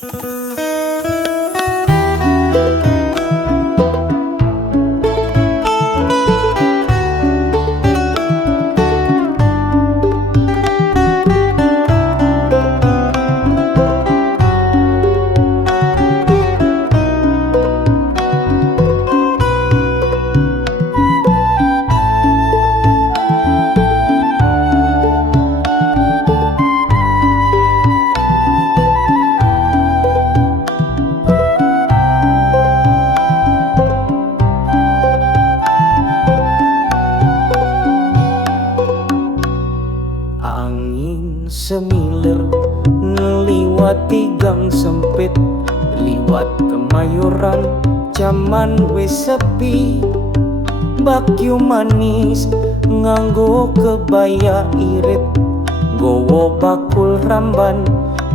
Angin semilir neliwati gang sempit, liwat Kemayoran jaman wis sepi. Bakyu manis nganggo kebaya irit, gowo bakul ramban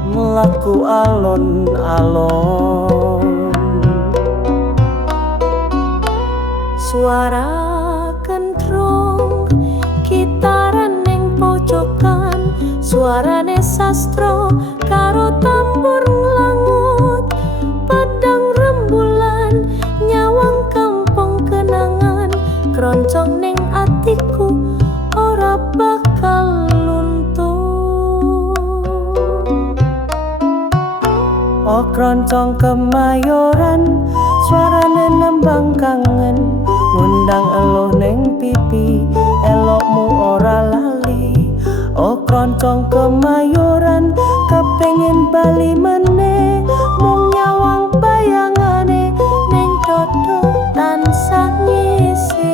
melaku alon-alon. Suara kentrung gitaran ning pojokan, suarane sastro karo tambur nglangut. Padang rembulan nyawang kampung kenangan, kroncong ning atiku ora bakal luntur. Oh kroncong Kemayoran, suarane nembang kangen, ngundang eluh ning pipi, elokmu ora lali. Oh kroncong Kemayoran, kepengin bali meneh, mung nyawang bayangane ning dodo tansah ngisi.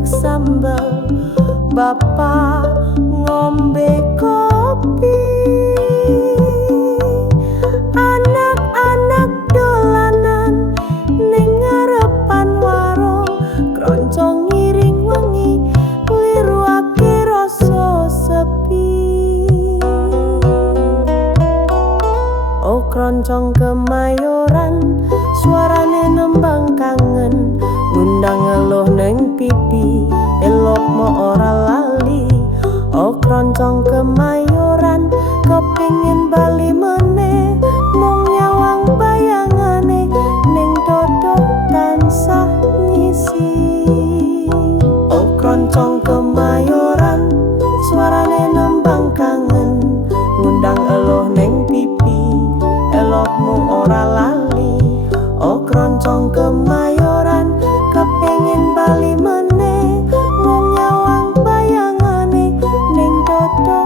Sambal bapak ngombe kopi, anak-anak dolanan ning ngarepan warung, kroncong ngiring wengi ngliruake rasa sepi. Oh kroncong Kemayoran, suarane nembang kangen, ngundang eluh neng pipi, elokmu ora lali. Oh kroncong Kemayoran, kepingin bali meneh, mung nyawang bayangane ning dodo tansah ngisi. Oh kroncong Kemayoran, suarane nembang kangen, ngundang eluh neng pipi, elokmu ora lali. Oh kroncong Kemayoran, kepengin bali meneh, mung nyawang bayangane ning dodo